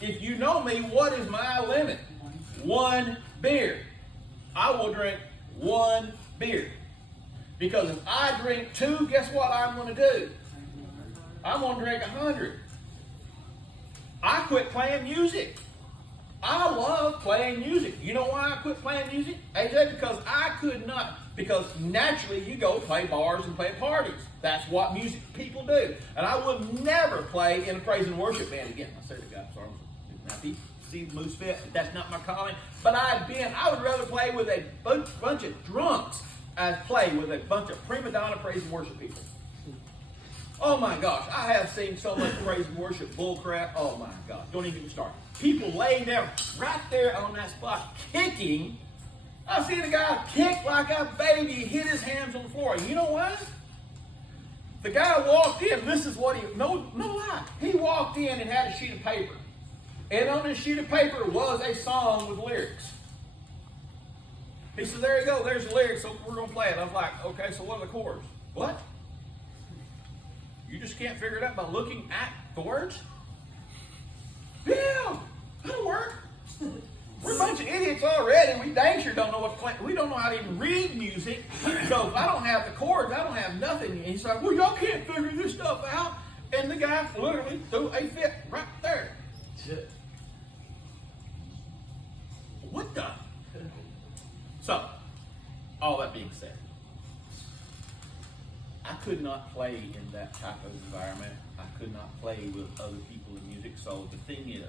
If you know me, what is my limit? 1 beer. I will drink 1 beer. Because if I drink 2, guess what I'm going to do? I'm going to drink 100. I quit playing music. I love playing music. You know why I quit playing music? AJ, because I could not. Because naturally you go play bars and play parties. That's what music people do. And I would never play in a praise and worship band again. I said to God, sorry. Now, if he sees moves fit, that's not my calling. But I would rather play with a bunch of drunks as play with a bunch of prima donna praise and worship people. Oh my gosh, I have seen so much praise and worship bull crap. Oh my gosh, don't even get me started. People laying down right there on that spot, kicking. I seen a guy kick like a baby, hit his hands on the floor. And you know what? The guy walked in, this is what no lie. He walked in and had a sheet of paper. And on this sheet of paper was a song with lyrics. He said, there you go, there's the lyrics, so we're going to play it. I was like, okay, so what are the chords? What? You just can't figure it out by looking at the words? Yeah, that'll work. We're a bunch of idiots already. We dang sure don't know what to play. We don't know how to even read music. So if I don't have the chords, I don't have nothing. And he's like, well, y'all can't figure this stuff out. And the guy literally threw a fit right there. What the? So, all that being said, I could not play in that type of environment. I could not play with other people in music. So the thing is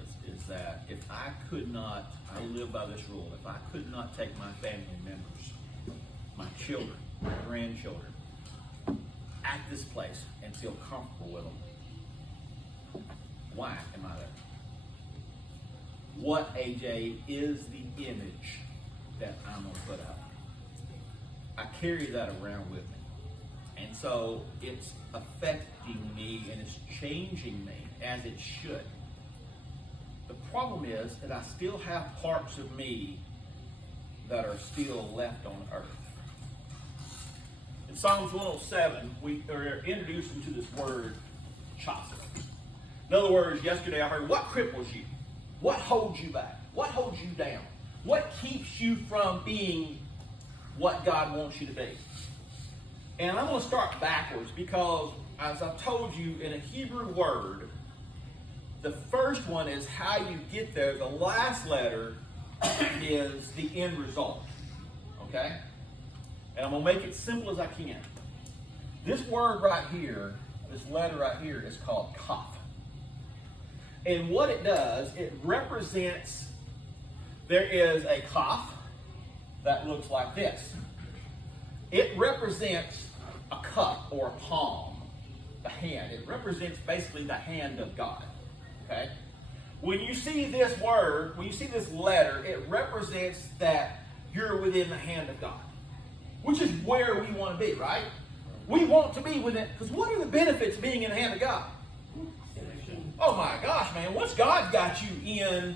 that if I could not, I live by this rule, if I could not take my family members, my children, my grandchildren, at this place and feel comfortable with them, why am I there? What, AJ, is the image that I'm going to put out? I carry that around with me. And so it's affecting me and it's changing me as it should. The problem is that I still have parts of me that are still left on earth. In Psalms 107, we are introduced into this word, chassis. In other words, yesterday I heard, what cripples you? What holds you back? What holds you down? What keeps you from being what God wants you to be? And I'm going to start backwards because, as I've told you, in a Hebrew word, the first one is how you get there. The last letter is the end result. Okay? And I'm going to make it simple as I can. This word right here, this letter right here, is called kaf. And what it does, it represents, there is a kaf that looks like this. It represents a cup or a palm, the hand. It represents basically the hand of God. Okay? When you see this word, when you see this letter, it represents that you're within the hand of God, which is where we want to be, right? We want to be within, because what are the benefits of being in the hand of God? Oh my gosh, man, once God's got you in,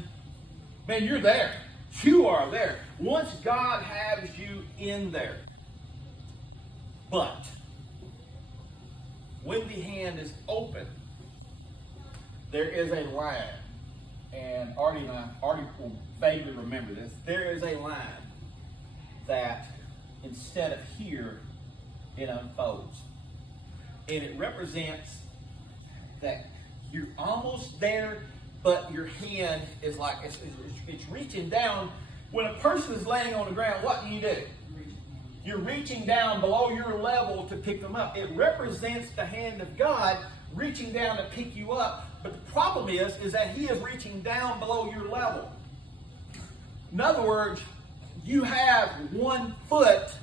man, you're there. You are there. Once God has you in there. But when the hand is open, there is a line. And Artie will vaguely remember this. There is a line that instead of here, it unfolds. And it represents that you're almost there, but your hand is like, it's reaching down. When a person is laying on the ground, what do? You're reaching down below your level to pick them up. It represents the hand of God reaching down to pick you up. But the problem is that He is reaching down below your level. In other words, you have 1 foot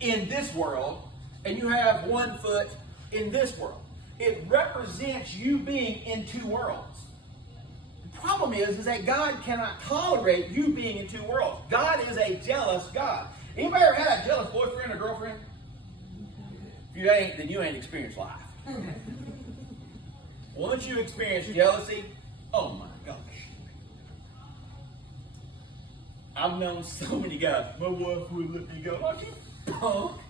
in this world, and you have 1 foot in this world. It represents you being in 2 worlds. The problem is that God cannot tolerate you being in 2 worlds. God is a jealous God. Anybody ever had a jealous boyfriend or girlfriend? If you ain't, then you ain't experienced life. Once you experience jealousy, oh my gosh. I've known so many guys, my wife would let me go. Oh, you punk.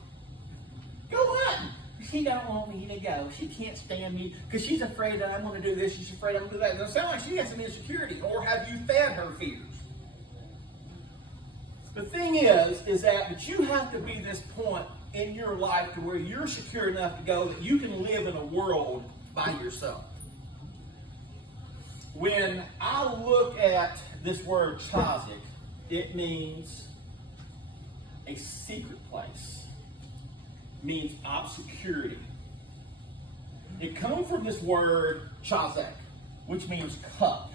Go on. she don't want me to go. She can't stand me because she's afraid that I'm going to do this. She's afraid I'm going to do that. It doesn't sound like she has some insecurity. Or have you fed her fears? The thing is that but you have to be this point in your life to where you're secure enough to go that you can live in a world by yourself. When I look at this word chazik, it means a secret place. It means obscurity. It comes from this word chazek, which means cup.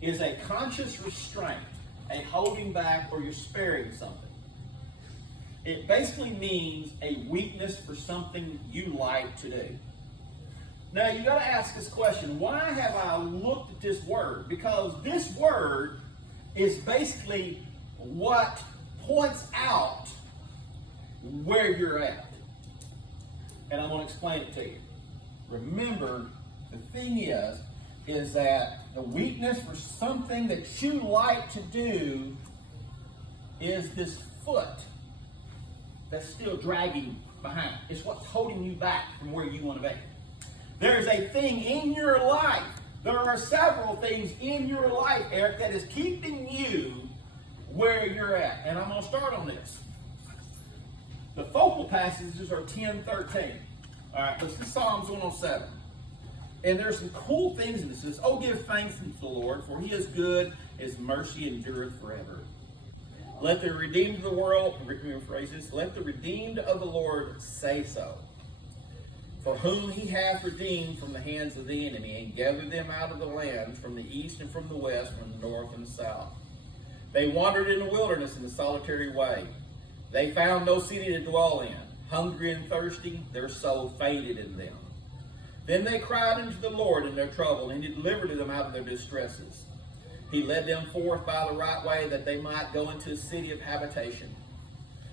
It is a conscious restraint, a holding back, or you're sparing something. It basically means a weakness for something you like to do. Now you got to ask this question, why have I looked at this word? Because this word is basically what points out where you're at. And I'm going to explain it to you. Remember, the thing is that the weakness for something that you like to do is this foot that's still dragging behind. It's what's holding you back from where you want to be. There's a thing in your life. There are several things in your life, Eric, that is keeping you where you're at. And I'm going to start on this. The focal passages are 10:13. All right, listen to Psalms 107. And there's some cool things in this. It says, "Oh, give thanks unto the Lord, for he is good, his mercy endureth forever. Let the redeemed of the world," phrases, "let the redeemed of the Lord say so. For whom he hath redeemed from the hands of the enemy, and gathered them out of the lands from the east and from the west, from the north and the south. They wandered in the wilderness in a solitary way. They found no city to dwell in. Hungry and thirsty, their soul fainted in them. Then they cried unto the Lord in their trouble, and he delivered them out of their distresses. He led them forth by the right way, that they might go into a city of habitation.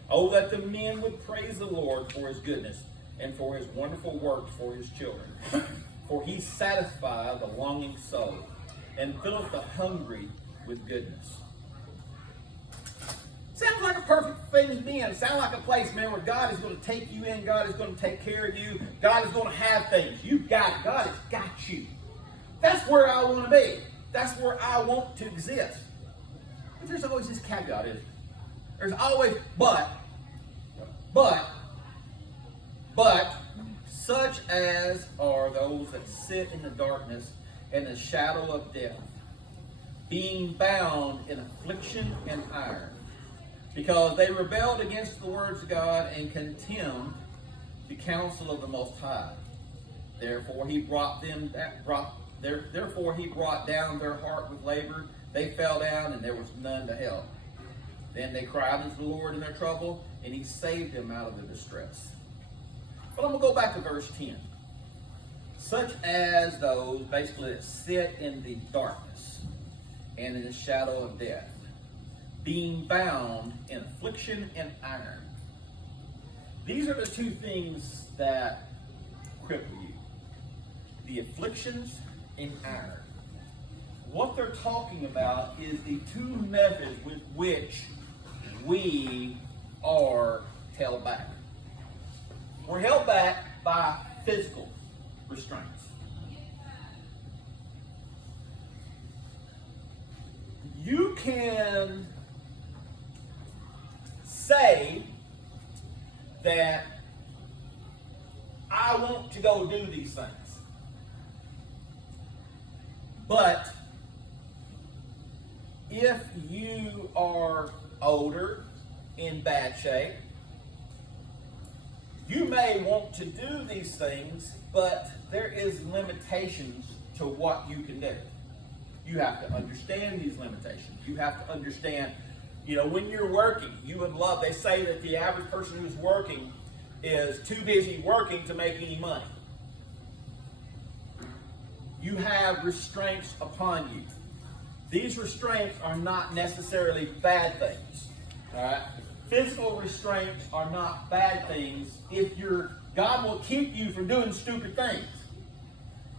Oh, that the men would praise the Lord for his goodness, and for his wonderful works for his children. For he satisfieth the longing soul, and filleth the hungry with goodness." Sounds like a perfect thing to be in. It sounds like a place, man, where God is going to take you in. God is going to take care of you. God is going to have things. You've got it. God has got you. That's where I want to be. That's where I want to exist. But there's always this caveat, isn't there? There's always, but, such as are those that sit in the darkness and the shadow of death, being bound in affliction and iron, because they rebelled against the words of God and contemned the counsel of the Most High. Therefore he brought down their heart with labor. They fell down, and there was none to help. Then they cried unto the Lord in their trouble, and he saved them out of their distress. But I'm going to go back to verse 10. Such as those, basically, that sit in the darkness and in the shadow of death, being bound in affliction and iron. These are the two things that cripple you. The afflictions and iron. What they're talking about is the two methods with which we are held back. We're held back by physical restraints. You can say that I want to go do these things. But if you are older, in bad shape, you may want to do these things, but there is limitations to what you can do. You have to understand these limitations. You have to understand, when you're working, they say that the average person who's working is too busy working to make any money. You have restraints upon you. These restraints are not necessarily bad things. All right? Physical restraints are not bad things God will keep you from doing stupid things.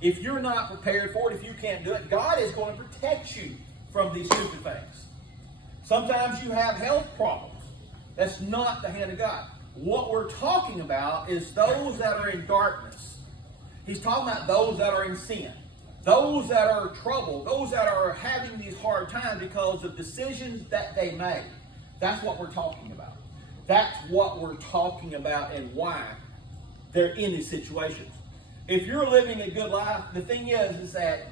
If you're not prepared for it, if you can't do it, God is going to protect you from these stupid things. Sometimes you have health problems. That's not the hand of God. What we're talking about is those that are in darkness. He's talking about those that are in sin. Those that are troubled. Those that are having these hard times because of decisions that they made. That's what we're talking about. That's what we're talking about and why they're in these situations. If you're living a good life, the thing is that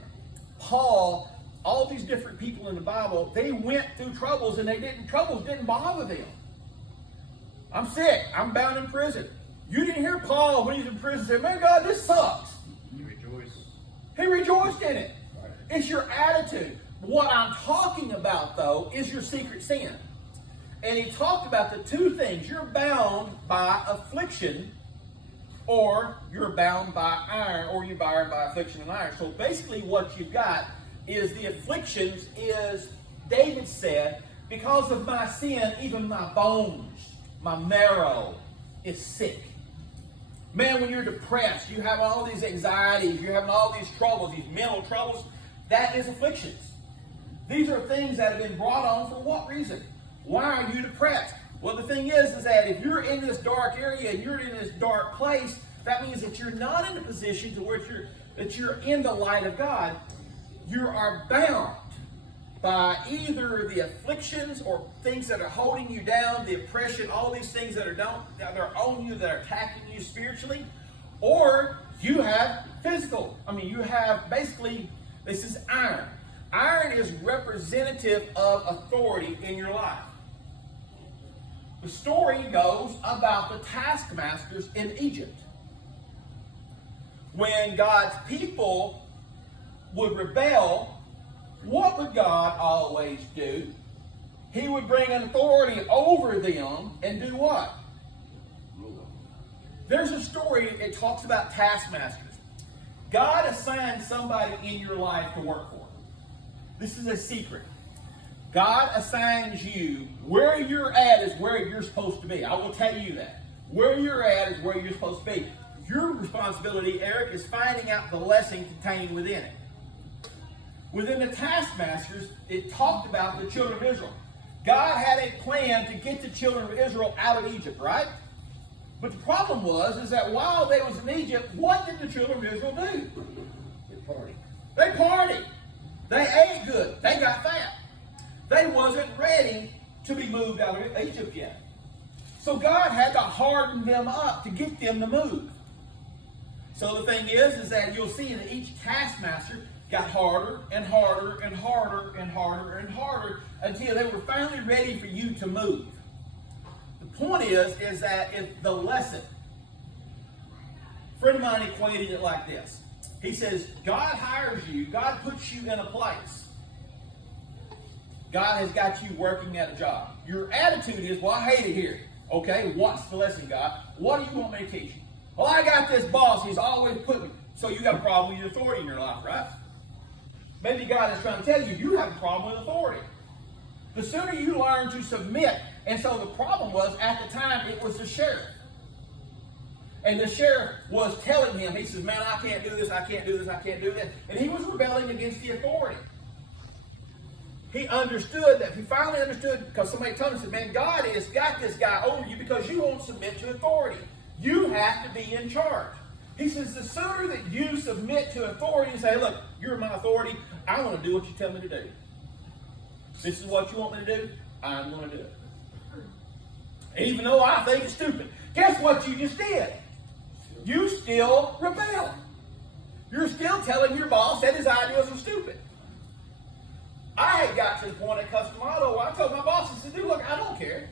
Paul, all these different people in the Bible, they went through troubles and troubles didn't bother them. I'm sick. I'm bound in prison. You didn't hear Paul when he's in prison say, man, God, this sucks. You rejoice. He rejoiced in it. It's your attitude. What I'm talking about, though, is your secret sin. And he talked about the two things. You're bound by affliction, or you're bound by iron, or you're bound by affliction and iron. So basically what you've got is the afflictions is, David said, because of my sin, even my bones, my marrow is sick. Man, when you're depressed, you have all these anxieties, you're having all these troubles, these mental troubles, that is afflictions. These are things that have been brought on for what reason? Why are you depressed? Well, the thing is that if you're in this dark area and you're in this dark place, that means that you're not in a position to where you're in the light of God. You are bound by either the afflictions or things that are holding you down, the oppression, all these things that are on you, that are attacking you spiritually, or you have physical. You have basically, this is iron. Iron is representative of authority in your life. The story goes about the taskmasters in Egypt. When God's people would rebel, what would God always do? He would bring an authority over them and do what? There's a story, it talks about taskmasters. God assigns somebody in your life to work for. This is a secret. God assigns you, where you're at is where you're supposed to be. I will tell you that. Where you're at is where you're supposed to be. Your responsibility, Eric, is finding out the lesson contained within it. Within the taskmasters, it talked about the children of Israel. God had a plan to get the children of Israel out of Egypt, right? But the problem is that while they was in Egypt, what did the children of Israel do? They party. They partied. They ate good. They got fat. They wasn't ready to be moved out of Egypt yet. So God had to harden them up to get them to move. So the thing is that you'll see that each taskmaster got harder and harder and harder and harder and harder until they were finally ready for you to move. The point is that if the lesson, a friend of mine equated it like this. He says, God hires you, God puts you in a place. God has got you working at a job. Your attitude is, well, I hate it here. Okay, what's the lesson, God? What do you want me to teach you? Well, I got this boss, he's always putting me. So you got a problem with your authority in your life, right? Maybe God is trying to tell you, you have a problem with authority. The sooner you learn to submit, and so the problem was, at the time, it was the sheriff. And the sheriff was telling him, he says, man, I can't do this, I can't do this, I can't do this. And he was rebelling against the authority. He understood that, he finally understood, because somebody told him, said, man, God has got this guy over you because you won't submit to authority. You have to be in charge. He says, the sooner that you submit to authority and say, look, you're my authority, I want to do what you tell me to do. This is what you want me to do, I'm going to do it. Even though I think it's stupid. Guess what you just did? You still rebel. You're still telling your boss that his ideas are stupid. I had got to the point at Custom Auto where I told my boss, I said, dude, look, I don't care.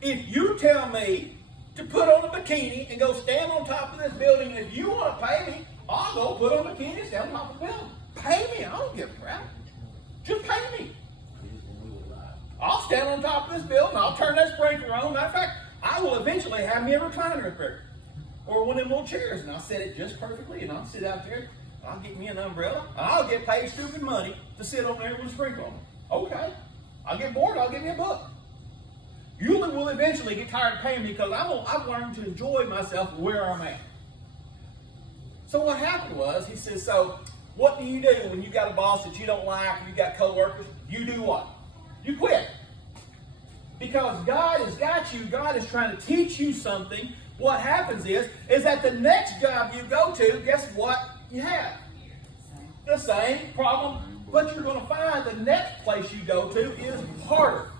If you tell me to put on a bikini and go stand on top of this building, and if you want to pay me, I'll go put on a bikini and stand on top of the building. Pay me. I don't give a crap. Just pay me. I'll stand on top of this building. I'll turn that sprinkler on. Matter of fact, I will eventually have me a recliner up there. Or one of them little chairs, and I'll set it just perfectly, and I'll sit out there. I'll get me an umbrella. And I'll get paid stupid money to sit on there with a sprinkler on. Okay. I'll get bored. I'll get me a book. You will eventually get tired of paying me because I've learned to enjoy myself where I'm at. So what happened was, he says, so what do you do when you got a boss that you don't like, you got co-workers? You do what? You quit. Because God has got you, God is trying to teach you something. What happens is at the next job you go to, guess what you have? The same problem, but you're going to find the next place you go to is harder.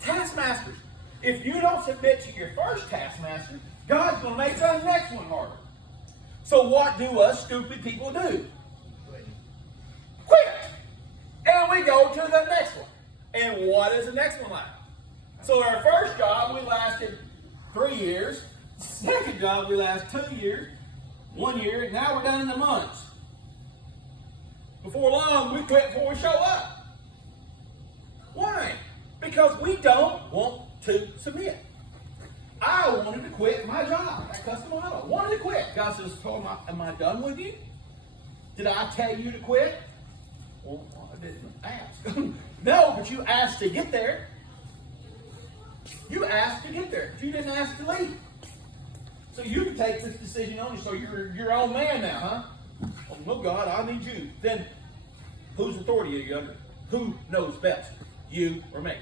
Taskmasters. If you don't submit to your first taskmaster, God's going to make the next one harder. So what do us stupid people do? Quit. And we go to the next one. And what is the next one like? So our first job, we lasted 3 years. Second job, we lasted 2 years. 1 year. And now we're done in the months. Before long, we quit before we show up. Why? Because we don't want to submit. I wanted to quit my job at Custom Auto. Wanted to quit. God says, am I done with you? Did I tell you to quit? Well, I didn't ask. No, but you asked to get there. You asked to get there, but you didn't ask to leave. So you can take this decision on you. So you're your own man now, huh? Oh, no, God, I need you. Then whose authority are you under? Who knows best? You or me?